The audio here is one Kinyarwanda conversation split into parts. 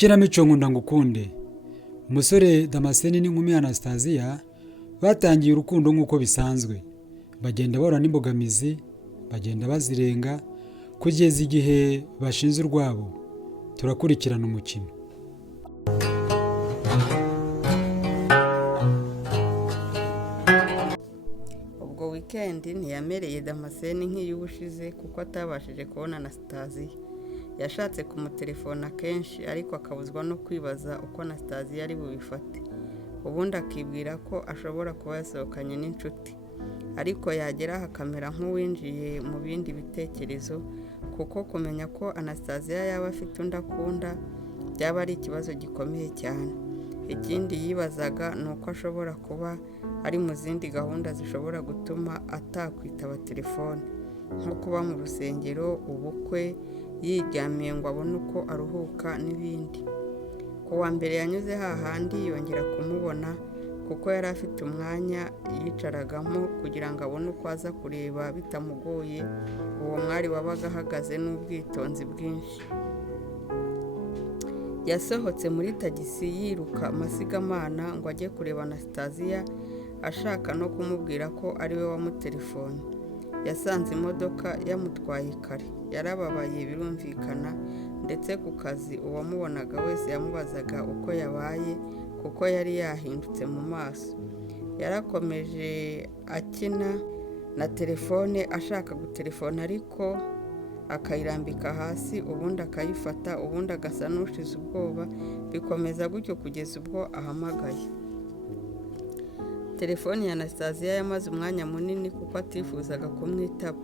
Ikinamico Nkunda Ngukunde. Umusore Damascene n'inkumi Anastasia batangiye urukundo nk'uko bisanzwe. Bagenda bahura n'imbogamizi, bagenda bazirenga kugeza igihe bashinze urwabo. Turakurikirana umukino. Ubwo weekend ntiyamereye Damascene nk'iy'ubushize kuko atabashije kubona Anastasia. Yashatse kumutelefona kenshi ariko akabuzwa no kwibaza uko Anastasia ari bubifate. Ubundi akibwira ko ashobora kuba yasohokanye n'inshuti. Ariko yagera akamera nk'uwinjiye mu bindi bitekerezo kuko kumenya ko Anastasia yaba afite undi akunda byaba ari ikibazo gikomeye cyane. Ikindi yibazaga ni uko ashobora kuba ari mu zindi gahunda zishobora gutuma atakwitaba telefone, nko kuba mu rusengero, ubukwe, yiryamiye ngo abone uko aruhuka n'ibindi. Ku wa mbere yanyuze hahandi yongera kumubona kuko yari afite umwanya yicaragamo kugira ngo abone uko aza kureba bitamugoye uwo mwari wabaga ahagaze n'ubwitonzi bwinshi. Yasohotse muri tagisi yiruka amasigamana ngo ajye kureba Anastasia, ashaka no kumubwira ko ari we wamutelefone. Yasanze imodoka yamutwaye kare. Yarababaye birumvikana, ndetse ku kazi uwamubonaga wese yamubazaga uko yabaye kuko yari yahindutse mu maso. Yarakomeje akina na telefone ashaka gutelefona ariko akayirambika hasi, ubundi akayifata, ubundi agasa n'ushize ubwoba, bikomeza gutyo kugeza ubwo ahamagaye. Telefoni ya Anastasia yamaze umwanya munini kuko atifuzaga kumwitaba.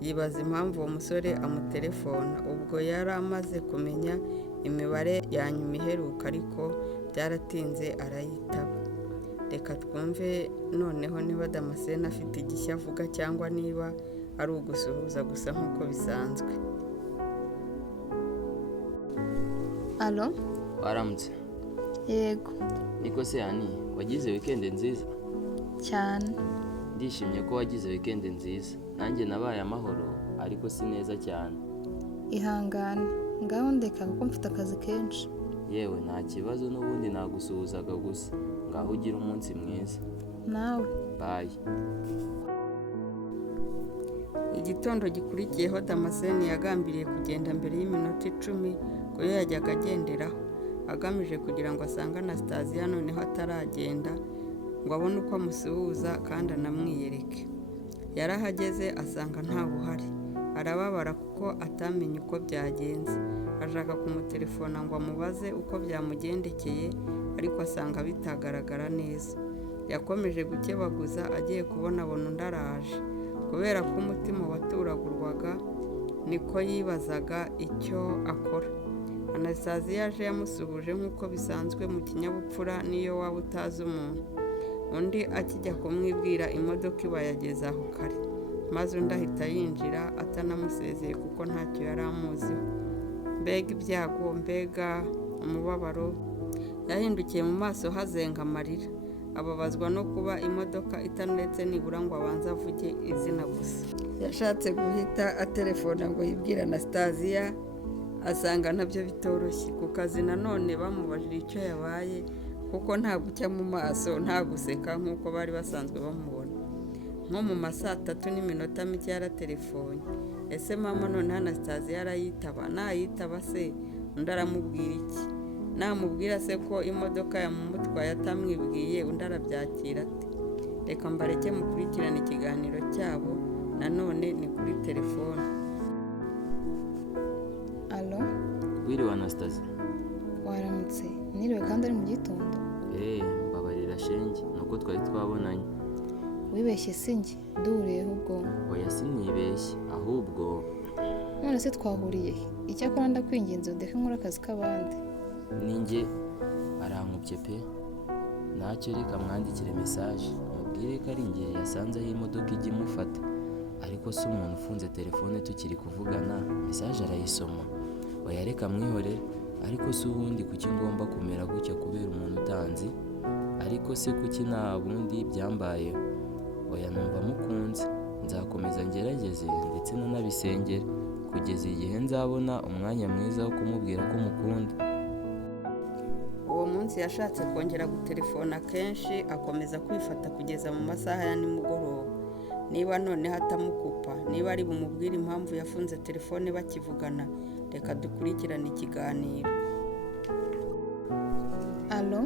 Yibaza impamvu uwo musore amutelefona. Ubwo yari amaze kumenya imibare ya nyuma iheruka ariko byaratinze arayitaba. Reka twumve noneho niba Damascene afite igishya avuga cyangwa niba ari ugusuhuza gusa nk'uko bisanzwe. Alo? Waramutse. Yego. Niko se yani, wagize weekend nziza? Cyane. Ndishimye ko wagize weekend nziza. Nanjye nabaye amahoro ariko si neza cyane. Ihangane. Ngaho ndeka kuko mfite akazi kenshi. Yewe nta kibazo n'ubundi nagusuhuzaga gusa. Ngaho ugira umunsi mwiza. Nawe. Bye. Igitondo gikurikiyeho Damascene yagambiriye kugenda mbere y'iminota 10 ngo yajyaga agenderaho, agamije kugira ngo asange Anastasia noneho ataragenda ngo abone uko amusuhuza kandi anamwiyereke. Yarahageze asanga nta buhari. Arababara kuko atamenye uko byagenze. Ashaka kumutelefona ngo amubaze uko byamugendekeye ariko asanga bitagaragara neza. Yakomeje gukebaguza agiye kubona undi araje. Kubera ko umutima waturagurwaga niko yibazaga icyo akora. Anastasia yaje yamusuhuje nk'uko bisanzwe mu kinyabupfura niyo waba utazi umuntu. Undi akijya kumwibwira imodoka iba yageze aho kare, maze undi ahita yinjira atanamusezeye kuko ntacyo yari amuziho. Mbega ibyago, mbega umubabaro. Yahindukiye mu maso hazenga amarira. Ababazwa no kuba imodoka itanuretse nibura ngo abanze avuge izina gusa. Yashatse guhita atelefona ngo yibwire Anastasia, asanga nabyo bitoroshye. Ku kazi nanone bamubajije icyo yabaye kuko nta gucya mu maso, nta guseka nk'uko bari basanzwe bamubona. Nko mu ma 3:00 yaratelefone. Ese mama none Anastasia arayitaba? Nayitaba se undi aramubwira iki? Namubwira se ko imodoka yamutwaye atamwibwiye undi arabyakira ate? Reka mbareke mukurikirana ikiganiro cyabo, nanone ni kuri telefone. Alo? Wiriwe Anastasia. Waramutse. Niriwe kandi ari mu gitondo. Mbabarira shenge, nuko twari twabonanye. Wibeshye sinjye, duhuriyeho ubwo. Oya sinibeshye, ahubwo None se twahuriye he? Icyakora ndakwinginze ndeke nkora akazi k'abandi. ninjye arankubye pe. Ntacyo reka mwandikire message mubwire ko ari njye yasanze aho imodoka ijya imufata. Ariko si umuntu ufunze telefone tukiri kuvugana message arayisoma. Oya reka mwihorere. Ariko si ubundi kuki ngomba kumera gutya kubera umuntu utanzi? Ariko se kuki nta bundi byambayeho? Oya numva mukunze. Nzakomeza ngerageze ndetse nanabisengera kugeza igihe nzabona umwanya mwiza wo kumubwira ko mukunda. munsi yashatse kongera gutelefona kenshi, akomeza kwifata kugeza mu masaha ya nimugoroba. Niba noneho atamukupa, niba ari bumubwire impamvu yafunze telefone bakivugana, reka dukurikirane ikiganiro. alo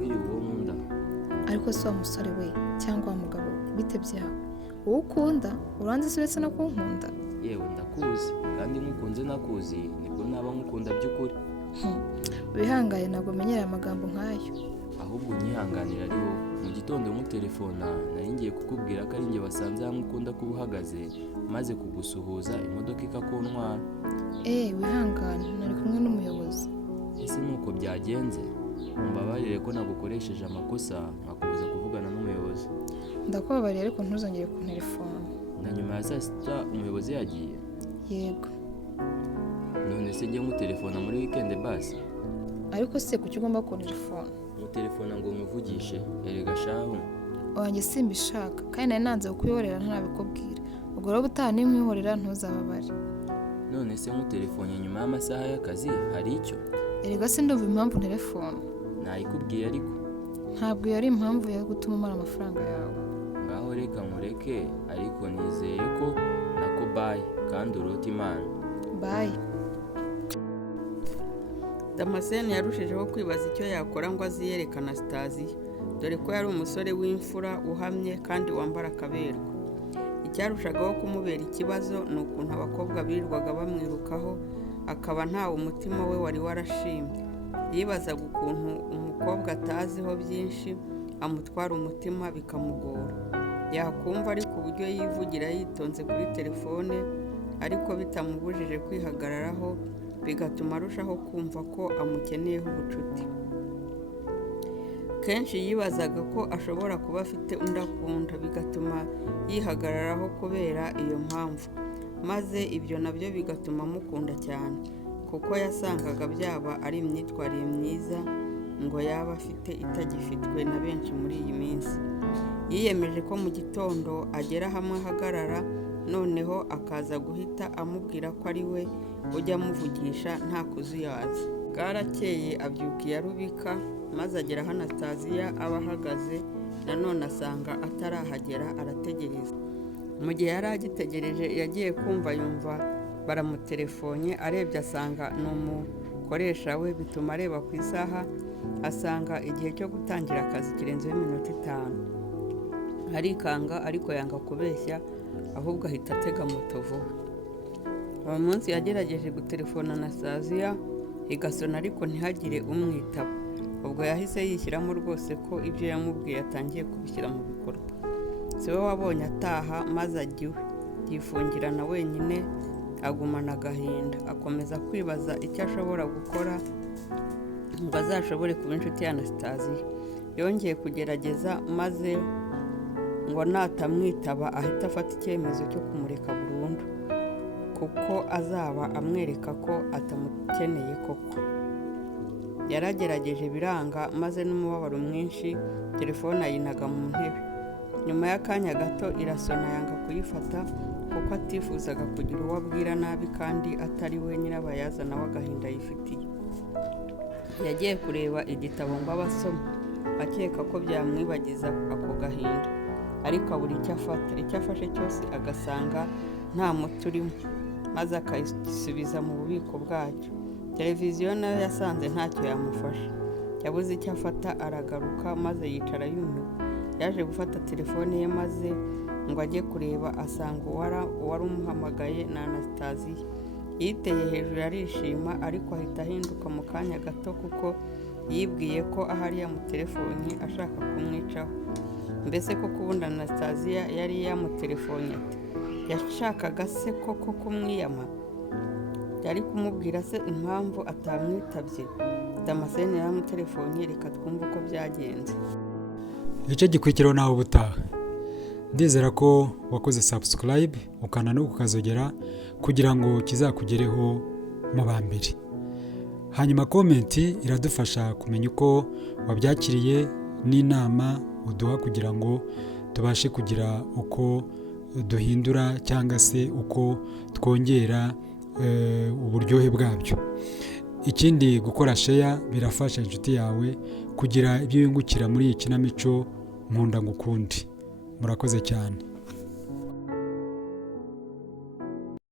uyu uwo nkunda. ariko si wa musore we cyangwa wa mugabo bite byawe? wowe ukunda uranzi se uretse no kunkunda? Yewe ndakuzi, kandi nkukunze nakuzi nibwo naba nkukunda by'ukuri. Wihangaye ntabwo menyera amagambo nk'ayo. Ahubwo unyihanganira ari wowe. Mu gitondo mutelefona nari ngiye kukubwira ko ari njye wasanze hamwe ukunda kuba uhagaze, maze kugusuhuza imodoka ikakuntwara. Wihangane, nari kumwe n'umuyobozi. Ese nuko byagenze? Mbabarire ko nagukoresheje amakosa nkakubuza kuvugana n'umuyobozi. Ndakubabariye ariko ntuzongere kuntelefona. Na nyuma ya saa sita umuyobozi yagiye? Yego. None se njye mutelefona muri weekend basi? Ariko se kuki ugomba kuntelefona? Mutelefona ngo nkuvugishe, erega shahu. Oyanjye simbishaka, kandi nari nanze kukwihorera ntarabikubwira. Ubwo rero ubutaha nimwihorera ntuzababare. None se mutelefone nyuma y'amasaha y'akazi hari icyo? Erega se ndumva impamvu ntelefona. Nayikubwiye ariko. Ntabwo yari impamvu yo gutuma umara amafaranga yawe. Ngaho reka nkureke, ariko nizeye ko nako bye kandi urota Imana. Bye. Damascene yarushijeho kwibaza icyo yakora ngo aziyereke Anastasia, dore ko yari umusore w'imfura uhamye kandi wambara akaberwa. Icyarushagaho kumubera ikibazo ni ukuntu abakobwa birirwaga bamwirukaho, akaba ntawe umutima we wari warashimye. Yibazaga ukuntu umukobwa ataziho byinshi amutwara umutima bikamugora. Yakumva ariko uburyo yivugira yitonze kuri telefone, ariko bitamubujije kwihagararaho, bigatuma arushaho kumva ko amukeneyeho ubucuti. Kenshi yibazaga ko ashobora kuba afite undi akunda, bigatuma yihagararaho kubera iyo mpamvu, maze ibyo nabyo bigatuma amukunda cyane, kuko yasangaga byaba ari imyitwarire myiza ngo yaba afite itagifitwe na benshi muri iyi minsi. Yiyemeje ko mu gitondo agera hamwe ahagarara, noneho akaza guhita amubwira ko ari we ujya amuvugisha nta kuzuyaza. Bwarakeye abyuka iya rubika, maze agera aho Anastasia aba ahagaze, nanone asanga atarahagera arategereza. Mu gihe yari agitegereje yagiye kumva yumva baramutelefone, arebye asanga ni umukoresha we, bituma areba ku isaha asanga igihe cyo gutangira akazi kirenzeho iminota 5. Arikanga ariko yanga kubeshya, ahubwo ahita atega moto vuba. Uwo munsi yagerageje gutelefona Anastasia igasona ariko ntihagire umwitaba. Ubwo yahise yishyiramo rwose ko ibyo yamubwiye atangiye kubishyira mu bikorwa. Si we wabonye ataha, maze ajya iwe yifungirana wenyine, agumana agahinda, akomeza kwibaza icyo ashobora gukora ngo azashobore kuba inshuti ya Anastasia. Yongeye kugerageza, maze ngo natamwitaba ahita afata icyemezo cyo kumureka burundu, kuko azaba amwereka ko atamukeneye koko. Yaragerageje biranga, maze n'umubabaro mwinshi telefone ayinaga mu ntebe. Nyuma y'akanya gato irasona, yanga kuyifata kuko atifuzaga kugira uwo abwira nabi kandi atari we nyirabayazana w'agahinda yifitiye. Yagiye kureba igitabo ngo abasoma, akeka ko byamwibagiza ako gahinda, ariko abura icyo afata. Icyo afashe cyose agasanga nta muti urimo, maze akayisubiza mu bubiko bwacyo. Televiziyo nayo yasanze ntacyo yamufasha, yabuze icyo afata, aragaruka maze yicara yumiwe. Yaje gufata telefone ye maze ngo ajye kureba, asanga uwari umuhamagaye na Anastasia. Yiteye hejuru arishima, ariko ahita ahinduka mu kanya gato kuko yibwiye ko ahari yamutelefoni ashaka kumwicaho. Mbese ko kubunda Anastasia yari yamutelefoni ate? Yashakaga se koko kumwiyama? Yari kumubwira se impamvu atamwitabye? Damascene yaramutelefoni, reka twumve uko byagenze. Igice gikurikiraho nawe ubutaha. Ndizera ko wakoze subscribe ukana no kukazogera kugira ngo kizakugereho mu bambere. Hanyuma comment iradufasha kumenya uko wabyakiriye n'inama uduha kugira ngo tubashe kugira uko duhindura cyangwa se uko twongera uburyohe bwabyo. ikindi gukora share birafasha inshuti yawe kugira ibyo yungukira muri iyi kinamico nkunda ngukundi. Murakoze cyane.